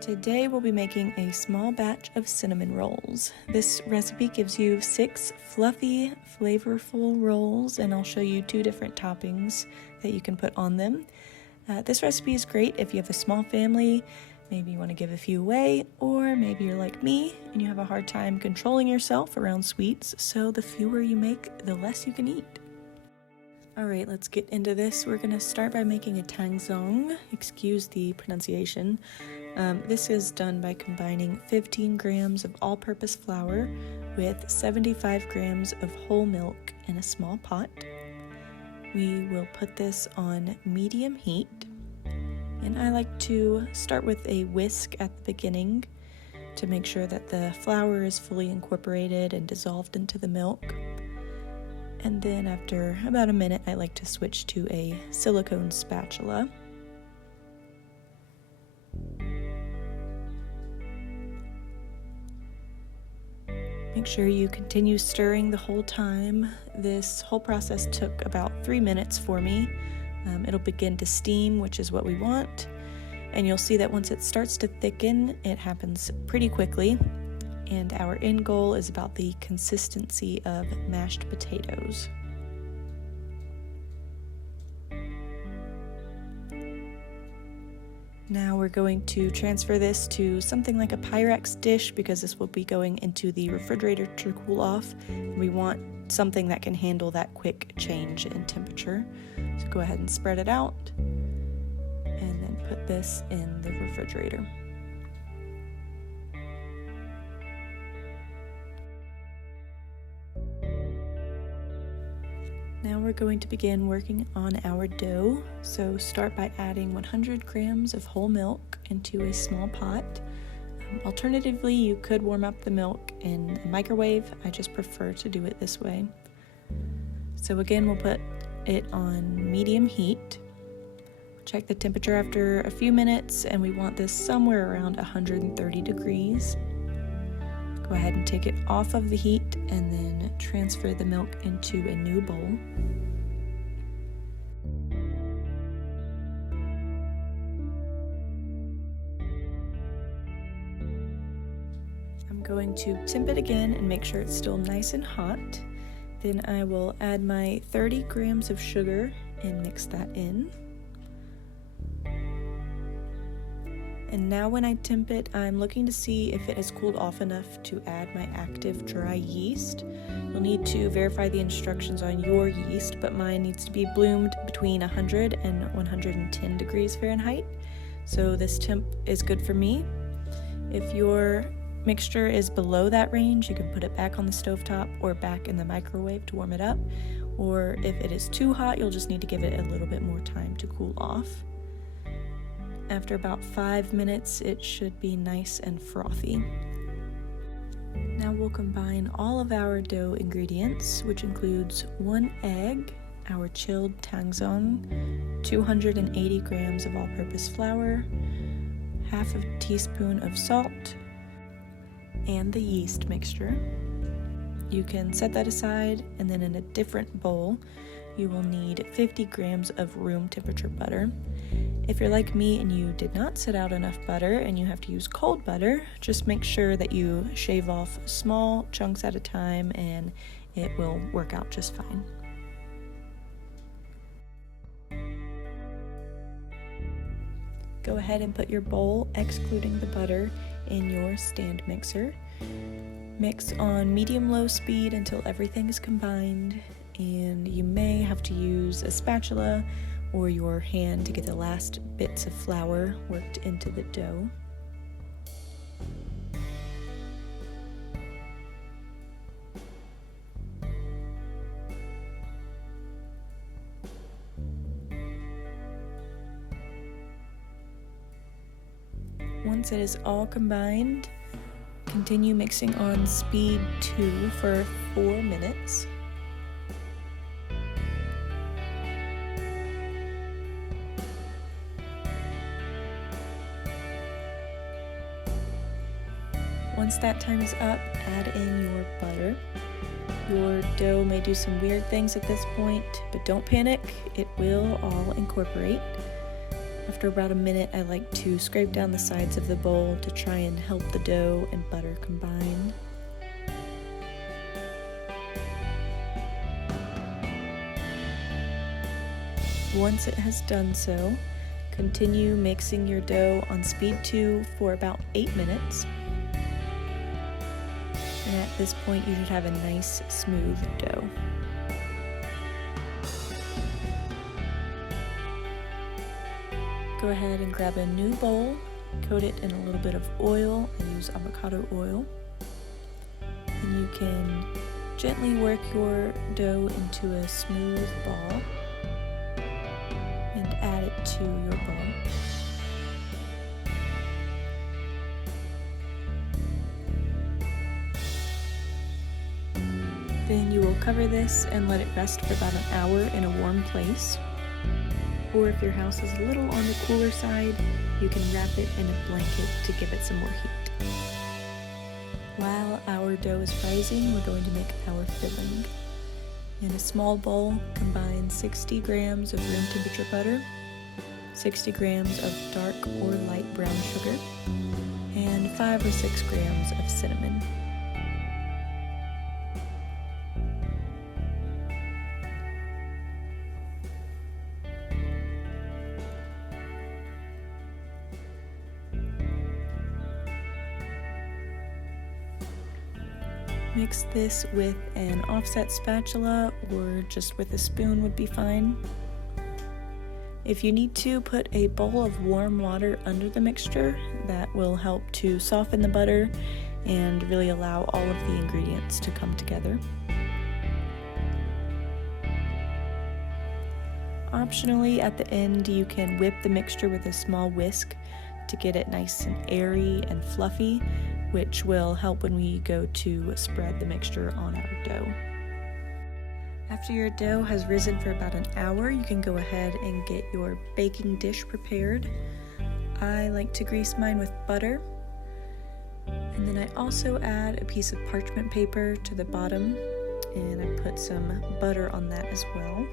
Today we'll be making a small batch of cinnamon rolls. This recipe gives you 6 fluffy, flavorful rolls, and I'll show you 2 different toppings that you can put on them. This recipe is great if you have a small family, maybe you want to give a few away, or maybe you're like me and you have a hard time controlling yourself around sweets, so the fewer you make, the less you can eat. Alright, let's get into this. We're going to start by making a Tangzhong, excuse the pronunciation. This is done by combining 15 grams of all-purpose flour with 75 grams of whole milk in a small pot. We will put this on medium heat, and I like to start with a whisk at the beginning to make sure that the flour is fully incorporated and dissolved into the milk. And then after about a minute, I like to switch to a silicone spatula. Make sure you continue stirring the whole time. This whole process took about 3 minutes for me. It'll begin to steam, which is what we want. And you'll see that once it starts to thicken, it happens pretty quickly. And our end goal is about the consistency of mashed potatoes. Now we're going to transfer this to something like a Pyrex dish because this will be going into the refrigerator to cool off. We want something that can handle that quick change in temperature. So go ahead and spread it out and then put this in the refrigerator. Now we're going to begin working on our dough. So start by adding 100 grams of whole milk into a small pot. Alternatively, you could warm up the milk in a microwave. I just prefer to do it this way. So again, we'll put it on medium heat. Check the temperature after a few minutes, and we want this somewhere around 130 degrees. Go ahead and take it off of the heat and then transfer the milk into a new bowl. I'm going to temp it again and make sure it's still nice and hot. Then I will add my 30 grams of sugar and mix that in. And now when I temp it, I'm looking to see if it has cooled off enough to add my Active Dry Yeast. You'll need to verify the instructions on your yeast, but mine needs to be bloomed between 100 and 110 degrees Fahrenheit. So this temp is good for me. If your mixture is below that range, you can put it back on the stovetop or back in the microwave to warm it up. Or if it is too hot, you'll just need to give it a little bit more time to cool off. After about 5 minutes, it should be nice and frothy. Now we'll combine all of our dough ingredients, which includes 1 egg, our chilled Tangzhong, 280 grams of all-purpose flour, half a teaspoon of salt, and the yeast mixture. You can set that aside, and then in a different bowl, you will need 50 grams of room temperature butter. If you're like me and you did not set out enough butter and you have to use cold butter, just make sure that you shave off small chunks at a time and it will work out just fine. Go ahead and put your bowl, excluding the butter, in your stand mixer. Mix on medium-low speed until everything is combined, and you may have to use a spatula or your hand to get the last bits of flour worked into the dough. Once it is all combined, continue mixing on speed 2 for 4 minutes. Once that time is up, add in your butter. Your dough may do some weird things at this point, but don't panic, it will all incorporate. After about a minute, I like to scrape down the sides of the bowl to try and help the dough and butter combine. Once it has done so, continue mixing your dough on speed 2 for about 8 minutes. And at this point, you should have a nice, smooth dough. Go ahead and grab a new bowl, coat it in a little bit of oil. I use avocado oil. And you can gently work your dough into a smooth ball and add it to your bowl. Then you will cover this and let it rest for about an hour in a warm place. Or if your house is a little on the cooler side, you can wrap it in a blanket to give it some more heat. While our dough is rising, we're going to make our filling. In a small bowl, combine 60 grams of room temperature butter, 60 grams of dark or light brown sugar, and 5 or 6 grams of cinnamon. Mix this with an offset spatula or just with a spoon would be fine. If you need to, put a bowl of warm water under the mixture. That will help to soften the butter and really allow all of the ingredients to come together. Optionally, at the end, you can whip the mixture with a small whisk to get it nice and airy and fluffy, which will help when we go to spread the mixture on our dough. After your dough has risen for about an hour, you can go ahead and get your baking dish prepared. I like to grease mine with butter, and then I also add a piece of parchment paper to the bottom, and I put some butter on that as well.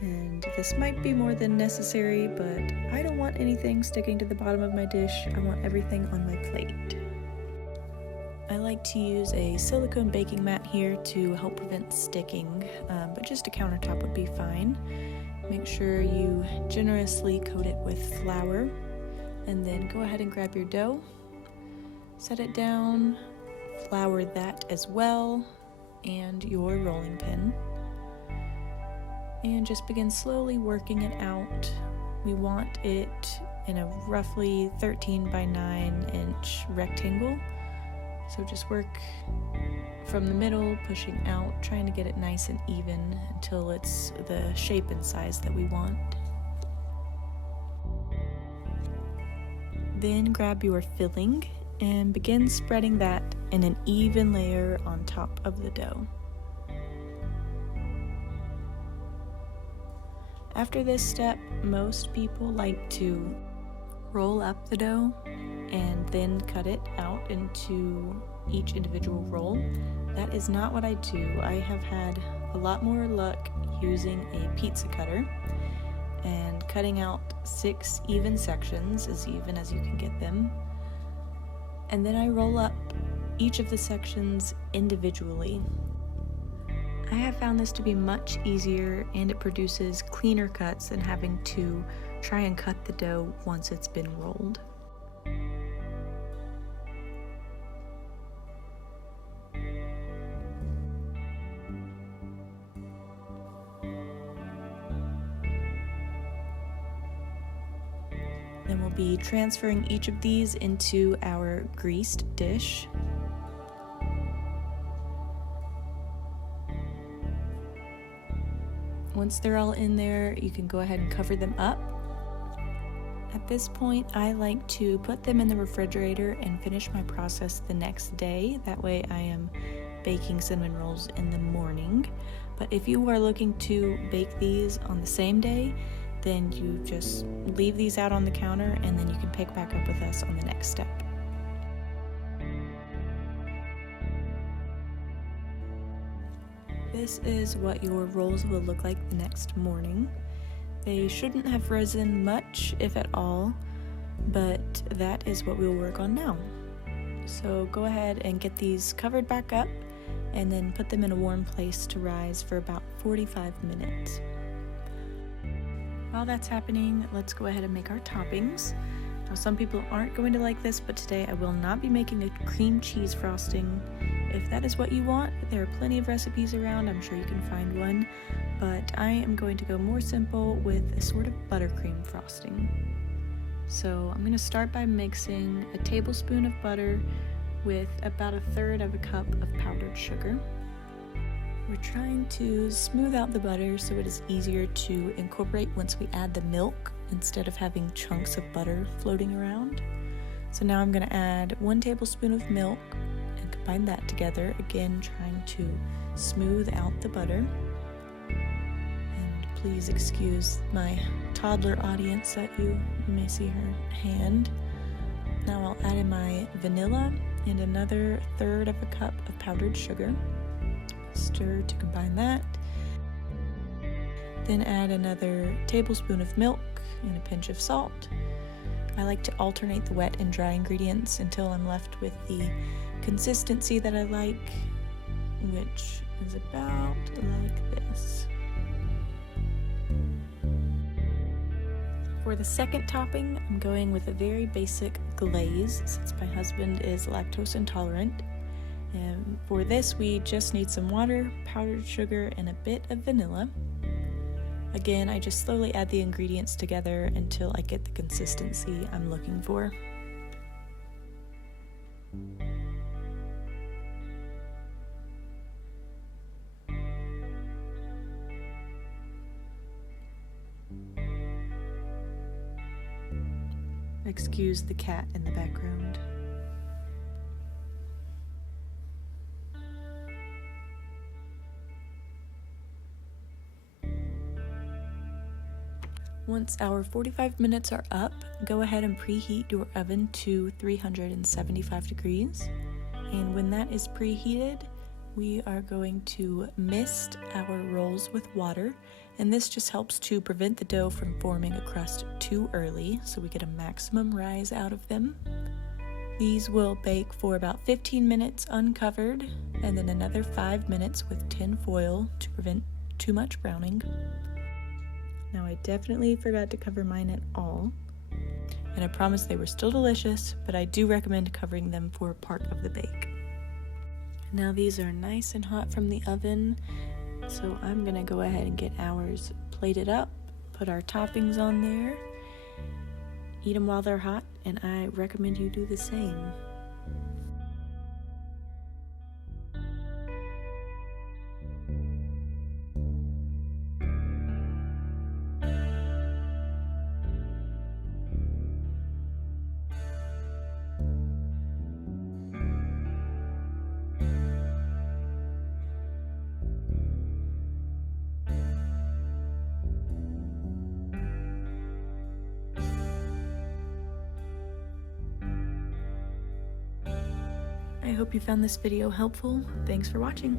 And this might be more than necessary, but I don't want anything sticking to the bottom of my dish. I want everything on my plate. I like to use a silicone baking mat here to help prevent sticking, but just a countertop would be fine. Make sure you generously coat it with flour, and then go ahead and grab your dough, set it down, flour that as well, and your rolling pin, and just begin slowly working it out. We want it in a roughly 13 by 9 inch rectangle. So just work from the middle, pushing out, trying to get it nice and even until it's the shape and size that we want. Then grab your filling and begin spreading that in an even layer on top of the dough. After this step, most people like to roll up the dough and then cut it out into each individual roll. That is not what I do. I have had a lot more luck using a pizza cutter and cutting out 6 even sections, as even as you can get them. And then I roll up each of the sections individually. I have found this to be much easier, and it produces cleaner cuts than having to try and cut the dough once it's been rolled. Then we'll be transferring each of these into our greased dish. Once they're all in there, you can go ahead and cover them up. At this point, I like to put them in the refrigerator and finish my process the next day. That way I am baking cinnamon rolls in the morning. But if you are looking to bake these on the same day, then you just leave these out on the counter and then you can pick back up with us on the next step. This is what your rolls will look like the next morning. They shouldn't have risen much, if at all, but that is what we'll work on now. So go ahead and get these covered back up and then put them in a warm place to rise for about 45 minutes. While that's happening, let's go ahead and make our toppings. Now, some people aren't going to like this, but today I will not be making a cream cheese frosting. If that is what you want, there are plenty of recipes around. I'm sure you can find one, but I am going to go more simple with a sort of buttercream frosting. So I'm going to start by mixing a tablespoon of butter with about 1/3 of a cup of powdered sugar. We're trying to smooth out the butter so it is easier to incorporate once we add the milk instead of having chunks of butter floating around. So now I'm going to add 1 tablespoon of milk and combine that together, again trying to smooth out the butter. And please excuse my toddler audience that you may see her hand. Now I'll add in my vanilla and another 1/3 of a cup of powdered sugar. Stir to combine that. Then add another tablespoon of milk and a pinch of salt. I like to alternate the wet and dry ingredients until I'm left with the consistency that I like, which is about like this. For the second topping, I'm going with a very basic glaze since my husband is lactose intolerant. And for this, we just need some water, powdered sugar, and a bit of vanilla. Again, I just slowly add the ingredients together until I get the consistency I'm looking for. Excuse the cat in the background. Once our 45 minutes are up, go ahead and preheat your oven to 375 degrees. And when that is preheated, we are going to mist our rolls with water. And this just helps to prevent the dough from forming a crust too early, so we get a maximum rise out of them. These will bake for about 15 minutes uncovered, and then another 5 minutes with tin foil to prevent too much browning. Now, I definitely forgot to cover mine at all, and I promise they were still delicious, but I do recommend covering them for part of the bake. Now these are nice and hot from the oven, so I'm gonna go ahead and get ours plated up, put our toppings on there, eat them while they're hot, and I recommend you do the same. I hope you found this video helpful. Thanks for watching.